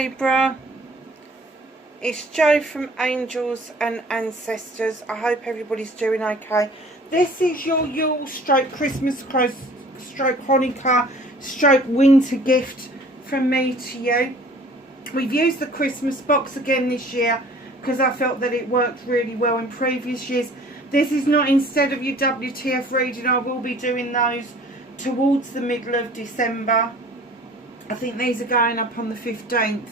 Libra, it's Jo from Angels and Ancestors. I hope everybody's doing okay. This is your Yule stroke Christmas stroke Hanukkah stroke winter gift from me to you. We've used the Christmas box again this year because I felt that it worked really well in previous years. This is not instead of your WTF reading. I will be doing those towards the middle of December. I think these are going up on the 15th.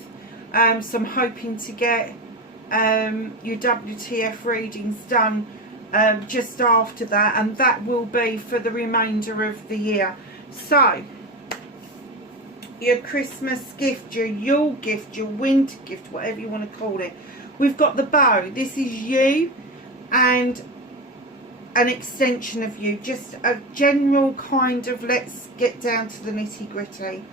So I'm hoping to get your WTF readings done just after that, and that will be for the remainder of the year. So your Christmas gift, your Yule gift, your winter gift, whatever you want to call it. We've got the bow. This is you and an extension of you, just a general kind of let's get down to the nitty gritty.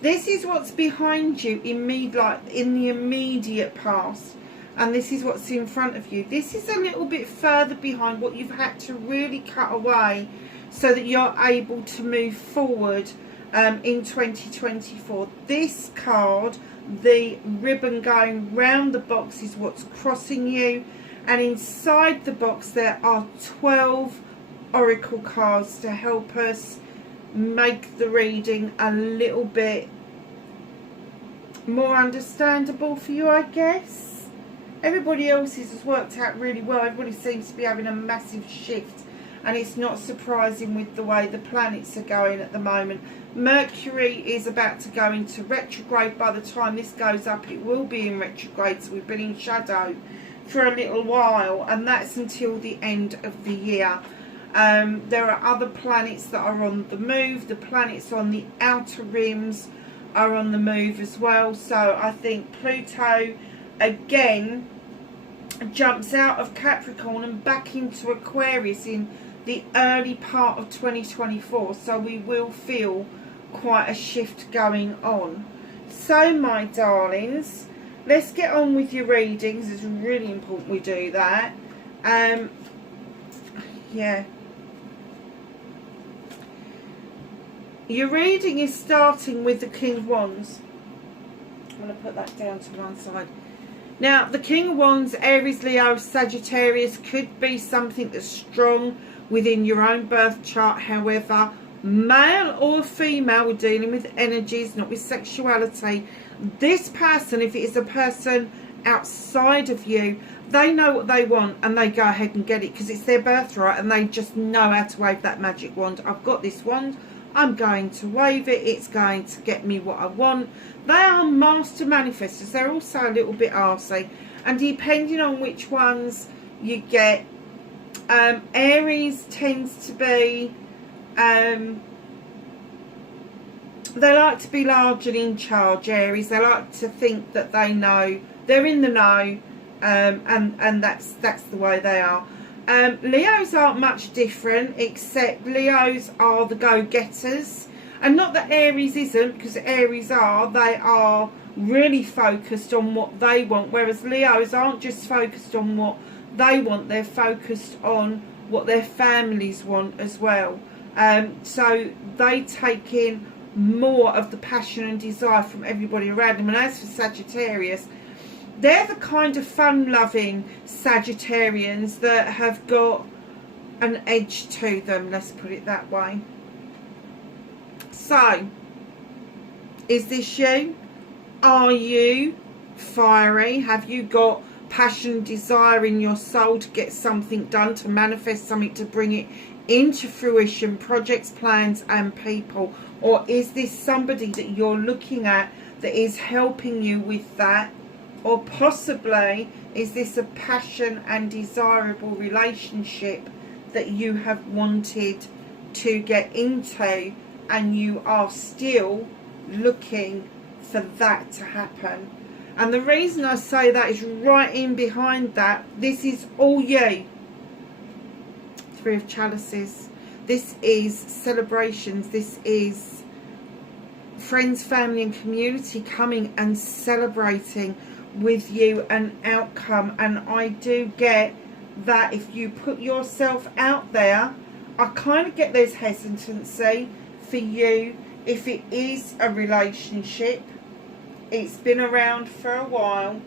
This is what's behind you in the immediate past, and this is what's in front of you. This is a little bit further behind what you've had to really cut away so that you're able to move forward in 2024. This card, the ribbon going round the box, is what's crossing you, and inside the box there are 12 oracle cards to help us make the reading a little bit more understandable for you, I guess. Everybody else's has worked out really well. Everybody seems to be having a massive shift, and it's not surprising with the way the planets are going at the moment. Mercury is about to go into retrograde. By the time this goes up, it will be in retrograde, so we've been in shadow for a little while, and that's until the end of the year. There are other planets that are on the move. The planets on the outer rims are on the move as well. So I think Pluto again jumps out of Capricorn and back into Aquarius in the early part of 2024. So we will feel quite a shift going on. So my darlings, let's get on with your readings. It's really important we do that. Yeah. Your reading is starting with the King of Wands. I'm going to put that down to one side. Now, the King of Wands, Aries, Leo, Sagittarius, could be something that's strong within your own birth chart. However, male or female, we're dealing with energies, not with sexuality. This person, if it is a person outside of you, they know what they want and they go ahead and get it because it's their birthright, and they just know how to wave that magic wand. I've got this wand, I'm going to wave it, it's going to get me what I want. They are master manifestors. They're also a little bit arsey, and depending on which ones you get, Aries tends to be they like to be large and in charge. Aries, they like to think that they know, they're in the know, and that's the way they are. Leos aren't much different, except Leos are the go-getters, and not that Aries isn't, because Aries they are really focused on what they want, whereas Leos aren't just focused on what they want, they're focused on what their families want as well. So they take in more of the passion and desire from everybody around them. And as for Sagittarius, they're the kind of fun-loving Sagittarians that have got an edge to them, let's put it that way. So, is this you? Are you fiery? Have you got passion, desire in your soul to get something done, to manifest something, to bring it into fruition, projects, plans and people? Or is this somebody that you're looking at that is helping you with that? Or possibly, is this a passion and desirable relationship that you have wanted to get into, and you are still looking for that to happen? And the reason I say that is right in behind that, this is all you. Three of Chalices. This is celebrations. This is friends, family and community coming and celebrating with you an outcome. And I do get that if you put yourself out there, I kind of get there's hesitancy for you if it is a relationship It's been around for a while.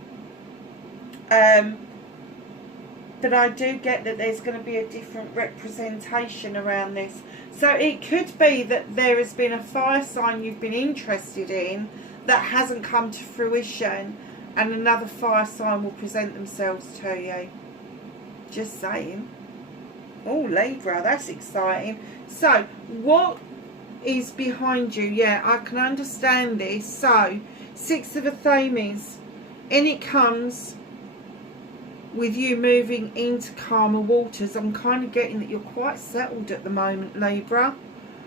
But I do get that there's going to be a different representation around this. So it could be that there has been a fire sign you've been interested in that hasn't come to fruition, and another fire sign will present themselves to you. Just saying. Oh, Libra, that's exciting. So, what is behind you? Yeah, I can understand this. So, Six of Athames, in it comes with you moving into calmer waters. I'm kind of getting that you're quite settled at the moment, Libra.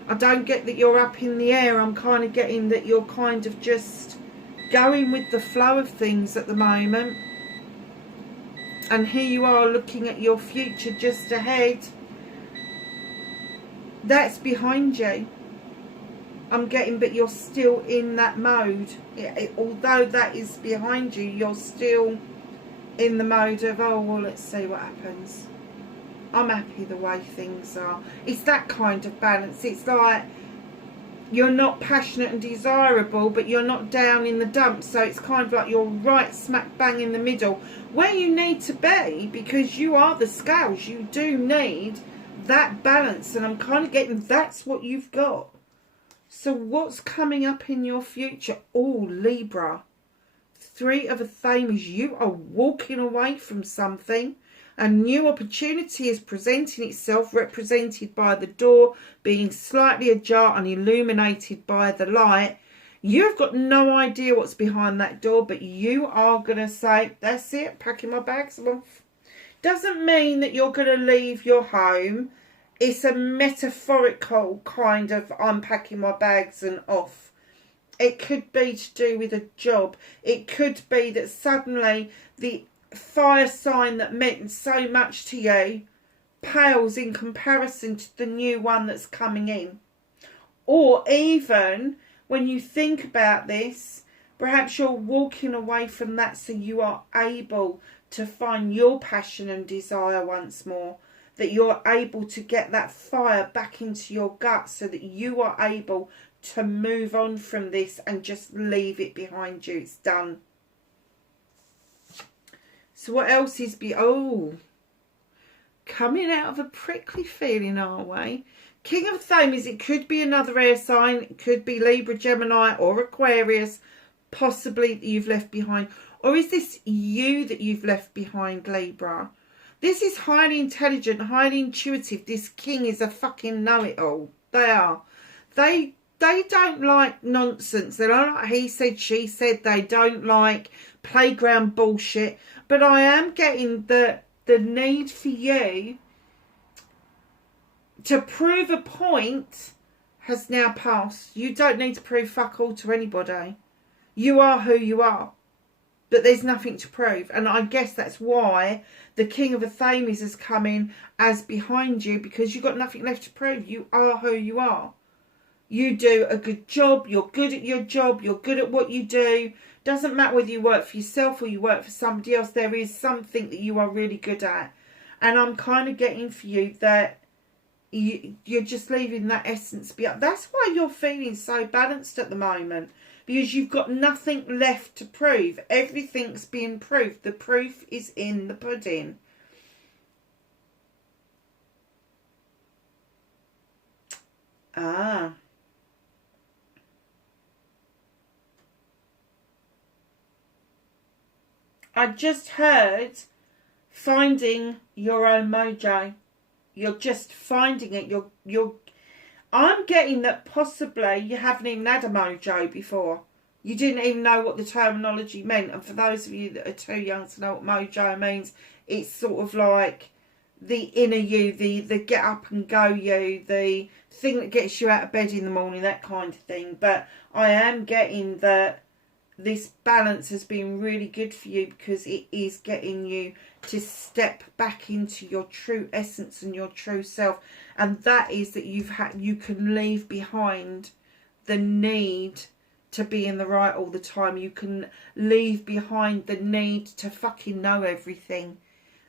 I don't get that you're up in the air. I'm kind of getting that you're kind of just going with the flow of things at the moment. And here you are looking at your future just ahead. That's behind you. I'm getting, but you're still in that mode. Although that is behind you, you're still in the mode of, oh, well, let's see what happens. I'm happy the way things are. It's that kind of balance. It's like you're not passionate and desirable, but you're not down in the dumps. So it's kind of like you're right smack bang in the middle where you need to be, because you are the scales. You do need that balance, and I'm kind of getting that's what you've got. So what's coming up in your future? Oh, Libra. Three of Athames. You are walking away from something. A new opportunity is presenting itself, represented by the door being slightly ajar and illuminated by the light. You've got no idea what's behind that door, but you are going to say, that's it, packing my bags, I'm off. Doesn't mean that you're going to leave your home. It's a metaphorical kind of I'm packing my bags and off. It could be to do with a job. It could be that suddenly the fire sign that meant so much to you pales in comparison to the new one that's coming in. Or even when you think about this, perhaps you're walking away from that so you are able to find your passion and desire once more. That you're able to get that fire back into your gut so that you are able to move on from this and just leave it behind you. It's done. So what else is coming out of a prickly feeling our way. King of Athames, it could be another air sign. It could be Libra, Gemini or Aquarius, possibly that you've left behind. Or is this you that you've left behind, Libra? This is highly intelligent, highly intuitive. This king is a fucking know-it-all. They are. They don't like nonsense. They don't like he said, she said. They don't like playground bullshit. But I am getting the need for you to prove a point has now passed. You don't need to prove fuck all to anybody. You are who you are. But there's nothing to prove. And I guess that's why the King of Athames has come in as behind you, because you've got nothing left to prove. You are who you are. You do a good job. You're good at your job. You're good at what you do. Doesn't matter whether you work for yourself or you work for somebody else. There is something that you are really good at. And I'm kind of getting for you that you're just leaving that essence behind. That's why you're feeling so balanced at the moment. Because you've got nothing left to prove. Everything's been proved. The proof is in the pudding. Ah. I just heard finding your own mojo. You're just finding it. I'm getting that possibly you haven't even had a mojo before. You didn't even know what the terminology meant. And for those of you that are too young to know what mojo means, it's sort of like the inner you, the get up and go you, the thing that gets you out of bed in the morning, that kind of thing. But I am getting that this balance has been really good for you, because it is getting you to step back into your true essence and your true self. And that is that you can leave behind the need to be in the right all the time. You can leave behind the need to fucking know everything.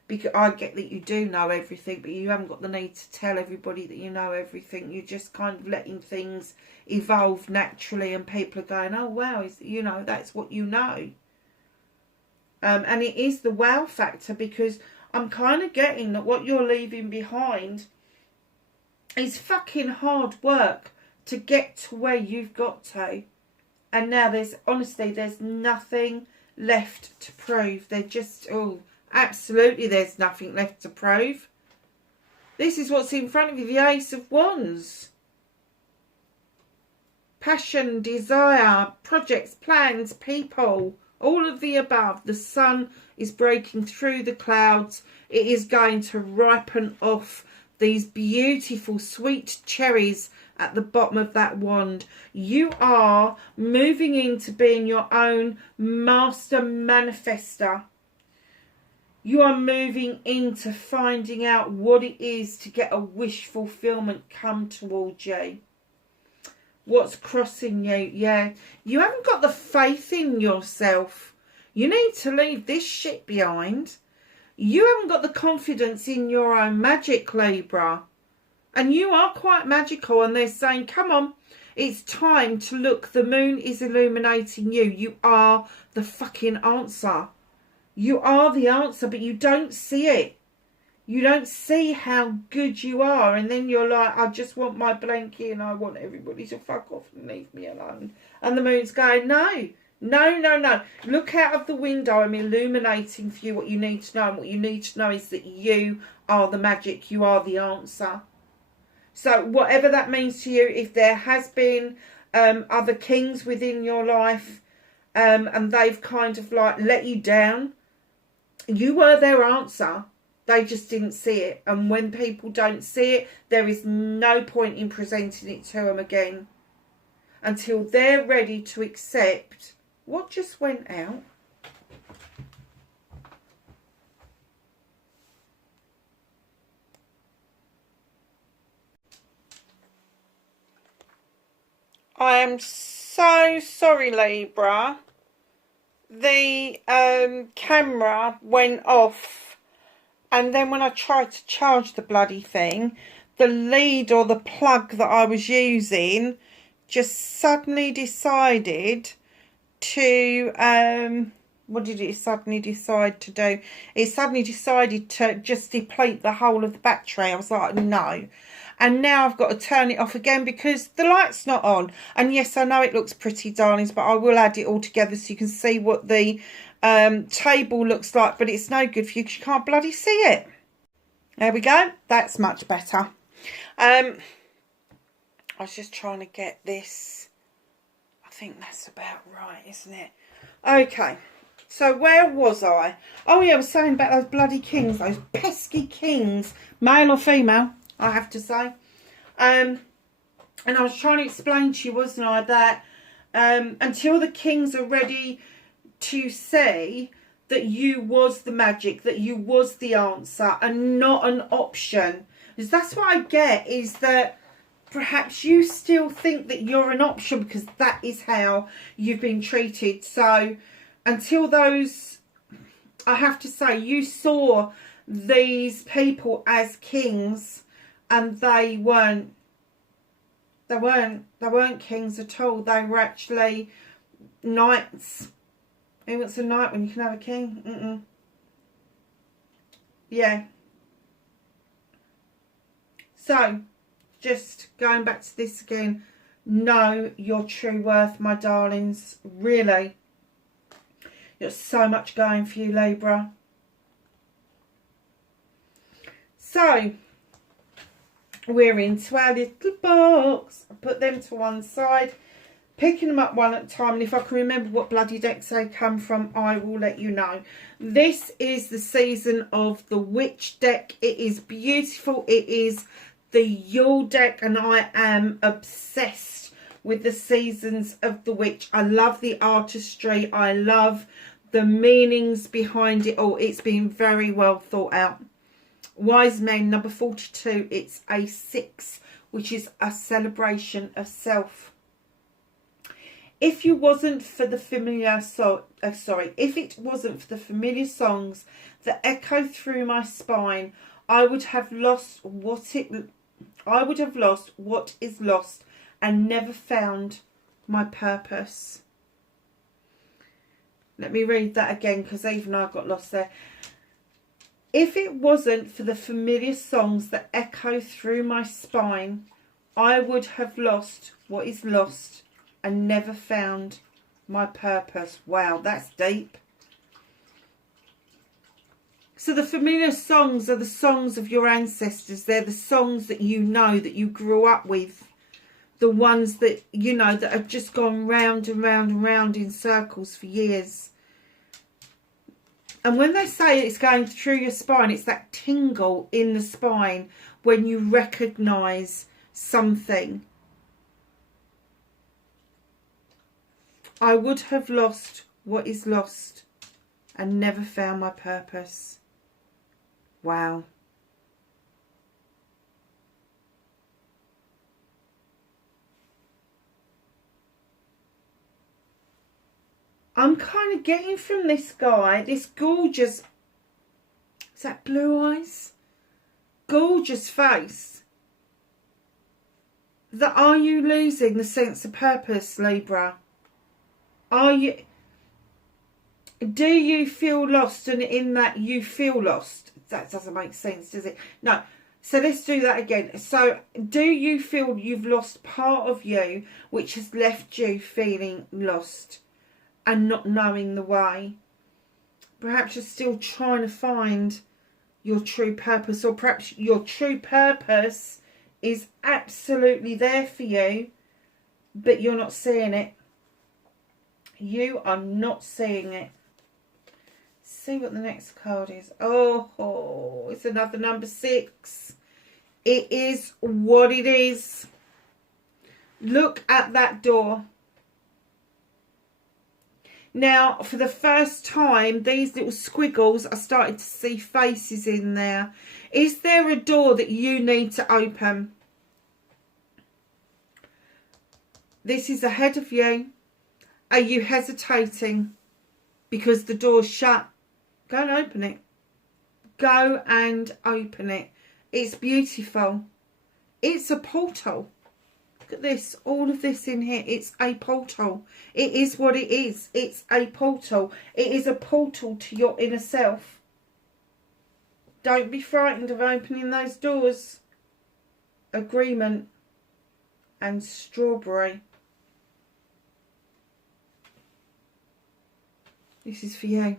Because I get that you do know everything, but you haven't got the need to tell everybody that you know everything. You're just kind of letting things evolve naturally, and people are going, oh wow, you know, that's what you know. And it is the wow factor, because I'm kind of getting that what you're leaving behind is fucking hard work to get to where you've got to. And now there's nothing left to prove. They're just, absolutely there's nothing left to prove. This is what's in front of you, the Ace of Wands. Passion, desire, projects, plans, people, all of the above. The sun is breaking through the clouds. It is going to ripen off these beautiful sweet cherries at the bottom of that wand. You are moving into being your own master manifester. You are moving into finding out what it is to get a wish fulfillment come towards you. What's crossing you? Yeah, you haven't got the faith in yourself. You need to leave this shit behind. You haven't got the confidence in your own magic, Libra. And you are quite magical, and they're saying, come on, it's time to look. The moon is illuminating you. You are the fucking answer. You are the answer, but you don't see it. You don't see how good you are. And then you're like, I just want my blankie and I want everybody to fuck off and leave me alone. And the moon's going, no. No, no, no. Look out of the window. I'm illuminating for you what you need to know. And what you need to know is that you are the magic. You are the answer. So whatever that means to you, if there has been other kings within your life and they've kind of like let you down, you were their answer. They just didn't see it. And when people don't see it, there is no point in presenting it to them again until they're ready to accept what just went out. I am so sorry, Libra. The camera went off, and then when I tried to charge the bloody thing, the lead or the plug that I was using just suddenly decided to what did it suddenly decide to do? It suddenly decided to just deplete the whole of the battery. I was like, no. And now I've got to turn it off again because the light's not on. And yes, I know it looks pretty, darlings, but I will add it all together so you can see what the table looks like. But it's no good for you because you can't bloody see it. There we go. That's much better. I was just trying to get this. I think that's about right, isn't it? Okay. So where was I? Oh yeah, I was saying about those bloody kings, those pesky kings, male or female, I have to say. And I was trying to explain to you, wasn't I, that until the kings are ready to say that you was the magic, that you was the answer and not an option. Because that's what I get, is that perhaps you still think that you're an option because that is how you've been treated. So until those, I have to say, you saw these people as kings and they weren't kings at all. They were actually knights. Who wants a knight when you can have a king? Yeah. So, just going back to this again, know your true worth, my darlings. Really. You've got so much going for you, Libra. So, we're into our little box. I put them to one side, picking them up one at a time. And if I can remember what bloody decks they come from, I will let you know. This is the season of the Witch deck. It is beautiful. It is the Yule deck, and I am obsessed with the seasons of the Witch. I love the artistry. I love the meanings behind it all. It's been very well thought out. Wise Men, number 42. It's a 6, which is a celebration of self. If you wasn't for the familiar if it wasn't for the familiar songs that echo through my spine, I would have lost what is lost and never found my purpose. Let me read that again, because even I got lost there. If it wasn't for the familiar songs that echo through my spine, I would have lost what is lost and never found my purpose. Wow, that's deep. So the familiar songs are the songs of your ancestors. They're the songs that you know, that you grew up with. The ones that, you know, that have just gone round and round and round in circles for years. And when they say it's going through your spine, it's that tingle in the spine when you recognise something. I would have lost what is lost and never found my purpose. Wow. I'm kind of getting from this guy, this gorgeous, is that blue eyes? Gorgeous face. That are you losing the sense of purpose, Libra? Do you feel lost, and in that you feel lost? That doesn't make sense, does it? No. So let's do that again. So do you feel you've lost part of you, which has left you feeling lost and not knowing the way? Perhaps you're still trying to find your true purpose, or perhaps your true purpose is absolutely there for you, but you're not seeing it. You are not seeing it. See what the next card is. Oh, it's another number 6. It is what it is. Look at that door. Now, for the first time, these little squiggles, I started to see faces in there. Is there a door that you need to open? This is ahead of you. Are you hesitating because the door's shut? Go and open it. Go and open it. It's beautiful. It's a portal. Look at this. All of this in here. It's a portal. It is what it is. It's a portal. It is a portal to your inner self. Don't be frightened of opening those doors. Agreement and strawberry. This is for you.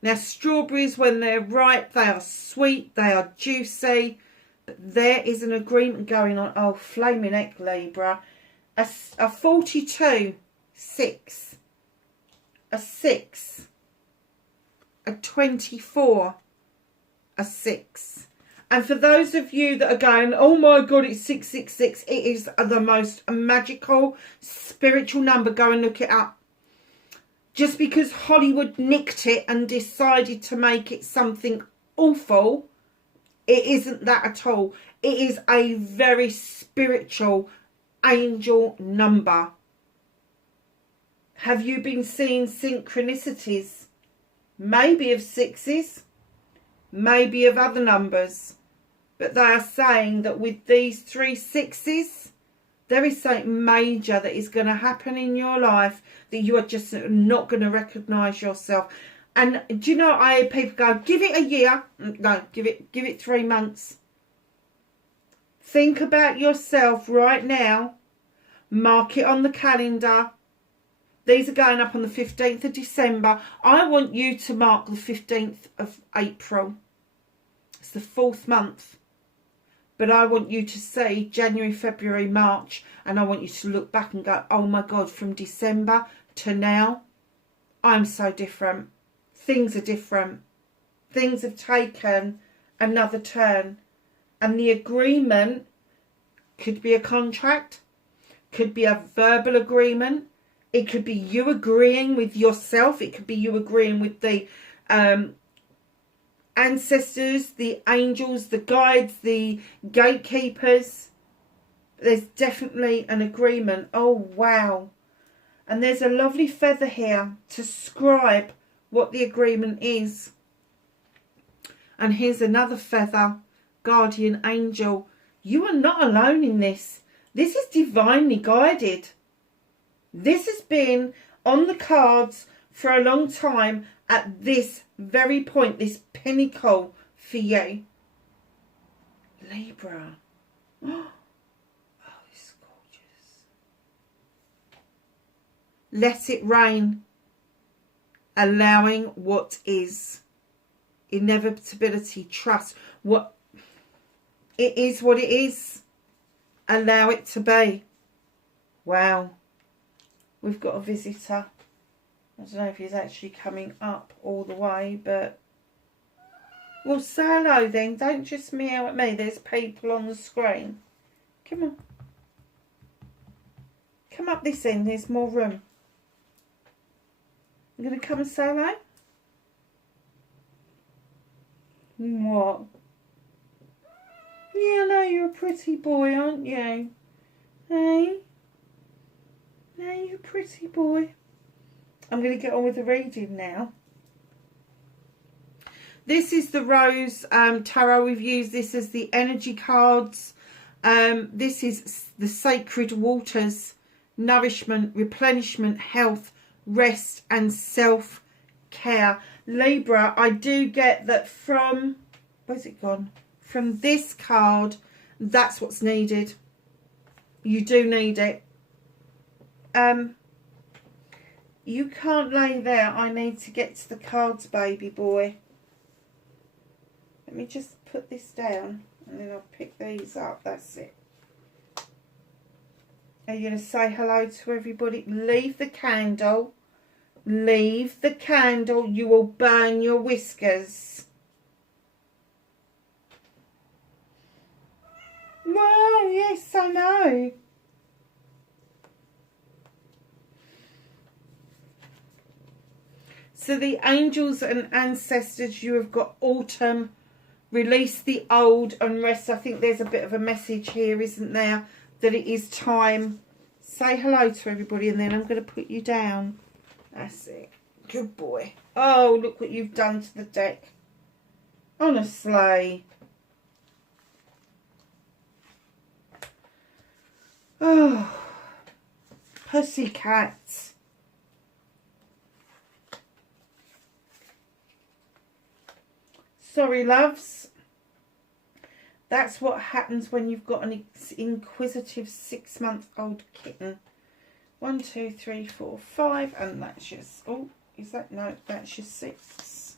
Now, strawberries, when they're ripe, they are sweet, they are juicy. But there is an agreement going on. Oh, flaming heck, Libra. A 42, 6. A 6. A 24, a 6. And for those of you that are going, oh my God, it's 666. It is the most magical, spiritual number. Go and look it up. Just because Hollywood nicked it and decided to make it something awful, it isn't that at all. It is a very spiritual angel number. Have you been seeing synchronicities? Maybe of 6s, maybe of other numbers. But they are saying that with these 3 6s, there is something major that is going to happen in your life that you are just not going to recognise yourself. And do you know, I hear people go, give it a year. No, give it 3 months. Think about yourself right now. Mark it on the calendar. These are going up on the 15th of December. I want you to mark the 15th of April. It's the 4th month. But I want you to see January, February, March, and I want you to look back and go, oh my God, from December to now, I'm so different. Things are different. Things have taken another turn. And the agreement could be a contract, could be a verbal agreement. It could be you agreeing with yourself. It could be you agreeing with the ancestors, the angels, the guides, the gatekeepers. There's definitely an agreement. Oh, wow. And there's a lovely feather here to scribe what the agreement is. And here's another feather, guardian angel. You are not alone in this. This is divinely guided. This has been on the cards for a long time at this very point, this pinnacle for you. Libra. Oh, it's gorgeous. Let it rain. Allowing what is. Inevitability, trust. What it is, what it is. Allow it to be. Wow. We've got a visitor. I don't know if he's actually coming up all the way, but well, say hello then. Don't just meow at me. There's people on the screen. Come on. Come up this end. There's more room. You going to come and say hello? What? Yeah, I know you're a pretty boy, aren't you? Hey? No, you're a pretty boy. I'm going to get on with the reading now. This is the Rose Tarot. We've used this as the energy cards. This is the sacred waters, nourishment, replenishment, health, rest and self-care. Libra, I do get that from, where's it gone? From this card, that's what's needed. You do need it. You can't lay there. I need to get to the cards, baby boy. Let me just put this down and then I'll pick these up. That's it. Are you going to say hello to everybody? Leave the candle. Leave the candle. You will burn your whiskers. Well, yes, I know. So the angels and ancestors, you have got autumn. Release the old and rest. I think there's a bit of a message here, isn't there? That it is time. Say hello to everybody and then I'm going to put you down. That's it. Good boy. Oh, look what you've done to the deck. Honestly. Oh. Pussycats. Sorry, loves. That's what happens when you've got an inquisitive 6-month-old kitten. 1, 2, 3, 4, 5, and that's your, oh, is that, no, that's your 6.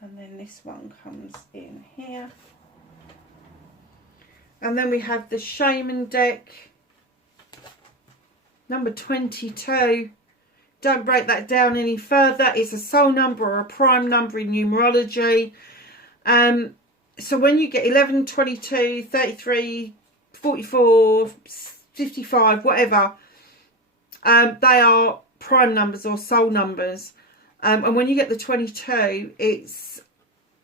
And then this one comes in here. And then we have the Shaman deck, number 22. Don't break that down any further. It's a soul number or a prime number in numerology. So when you get 11, 22, 33, 44, 55, whatever, they are prime numbers or soul numbers. And when you get the 22, it's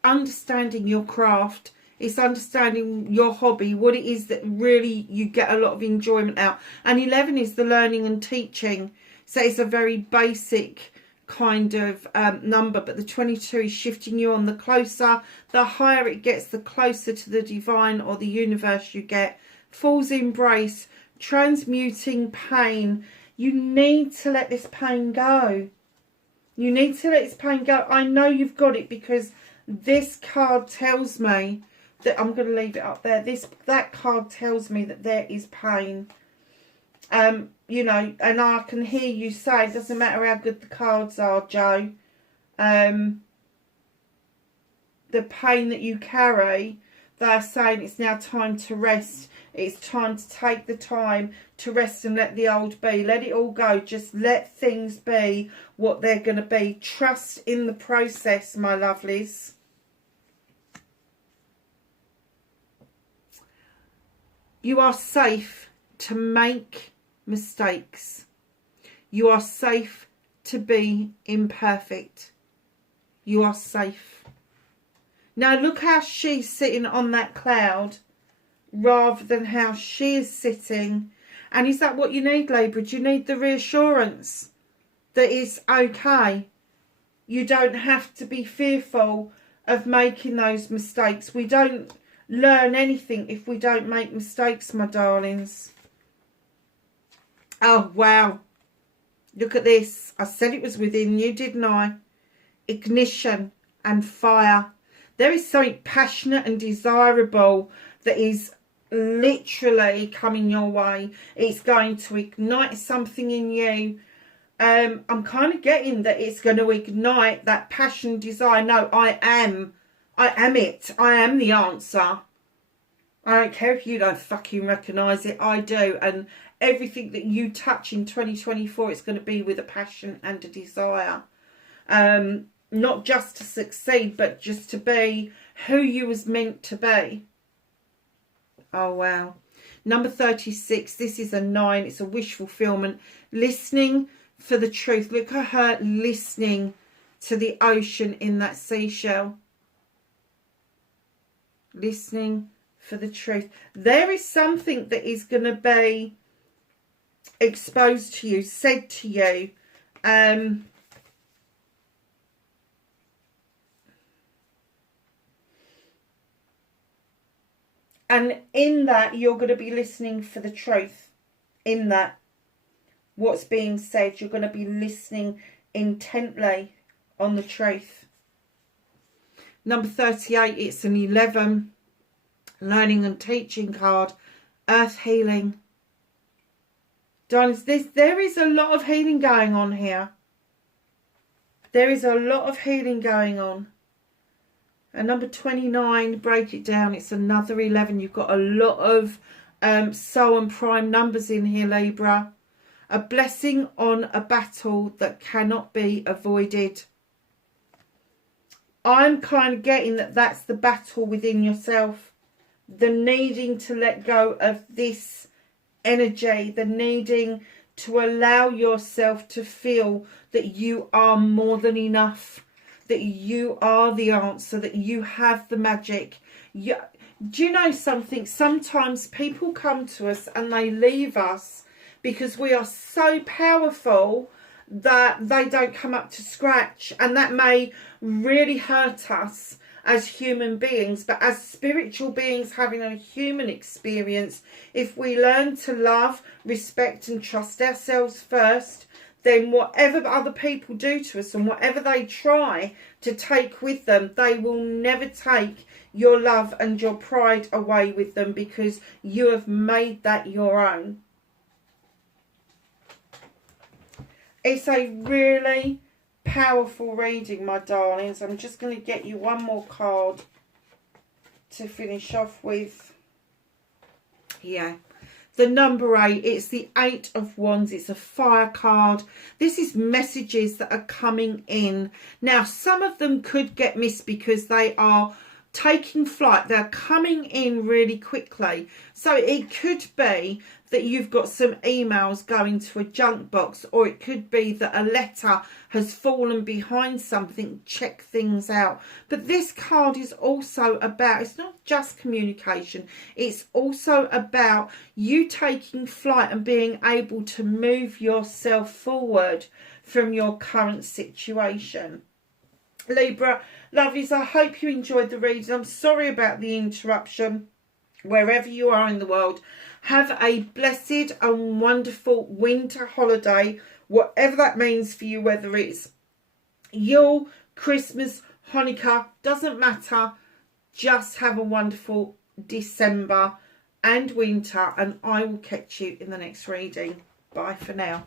understanding your craft. It's understanding your hobby, what it is that really you get a lot of enjoyment out. And 11 is the learning and teaching. So it's a very basic kind of number, but the 22 is shifting you on. The closer, the higher it gets, the closer to the divine or the universe you get. Fool's embrace, transmuting pain. You need to let this pain go. You need to let this pain go. I know you've got it because this card tells me that, I'm going to leave it up there. That card tells me that there is pain. You know, and I can hear you say, it doesn't matter how good the cards are, Joe. The pain that you carry, they're saying it's now time to rest. It's time to take the time to rest and let the old be. Let it all go. Just let things be what they're going to be. Trust in the process, my lovelies. You are safe to make mistakes. You are safe to be imperfect. You are safe. Now look how she's sitting on that cloud rather than how she is sitting And is that what you need, Libra? Do you need the reassurance that it's okay? You don't have to be fearful of making those mistakes. We don't learn anything if we don't make mistakes, my darlings. Oh, wow. Look at this. I said it was within you, didn't I? Ignition and fire. There is something passionate and desirable that is literally coming your way. It's going to ignite something in you. I'm kind of getting that it's going to ignite that passion, desire. No, I am it. I am the answer. I don't care if you don't fucking recognise it. I do. And everything that you touch in 2024, it's going to be with a passion and a desire. Not just to succeed, but just to be who you was meant to be. Oh, wow. Number 36. This is a 9. It's a wish fulfillment. Listening for the truth. Look at her listening to the ocean in that seashell. Listening for the truth. There is something that is going to be exposed to you, said to you. And in that, you're going to be listening for the truth. In that, what's being said, you're going to be listening intently on the truth. Number 38, it's an 11. Learning and teaching card. Earth healing. Darlings, there is a lot of healing going on here. There is a lot of healing going on. And number 29, break it down. It's another 11. You've got a lot of soul and prime numbers in here, Libra. A blessing on a battle that cannot be avoided. I'm kind of getting that that's the battle within yourself. The needing to let go of this energy. The needing to allow yourself to feel that you are more than enough. That you are the answer. That you have the magic. Do you know something? Sometimes people come to us and they leave us because we are so powerful that they don't come up to scratch. And that may really hurt us as human beings. But as spiritual beings having a human experience, if we learn to love, respect and trust ourselves first, then whatever other people do to us and whatever they try to take with them, they will never take your love and your pride away with them, because you have made that your own. It's a really powerful reading, my darlings. I'm just going to get you one more card to finish off with. Yeah. The number 8, it's the 8 of Wands. It's a fire card. This is messages that are coming in. Now, some of them could get missed because they are taking flight. They're coming in really quickly. So it could be that you've got some emails going to a junk box, or it could be that a letter has fallen behind something. Check things out. But this card is also about, it's not just communication, it's also about you taking flight and being able to move yourself forward from your current situation. Libra, lovelies, I hope you enjoyed the reading. I'm sorry about the interruption. Wherever you are in the world, have a blessed and wonderful winter holiday, whatever that means for you, whether it's Yule, Christmas, Hanukkah, doesn't matter. Just have a wonderful December and winter, and I will catch you in the next reading. Bye for now.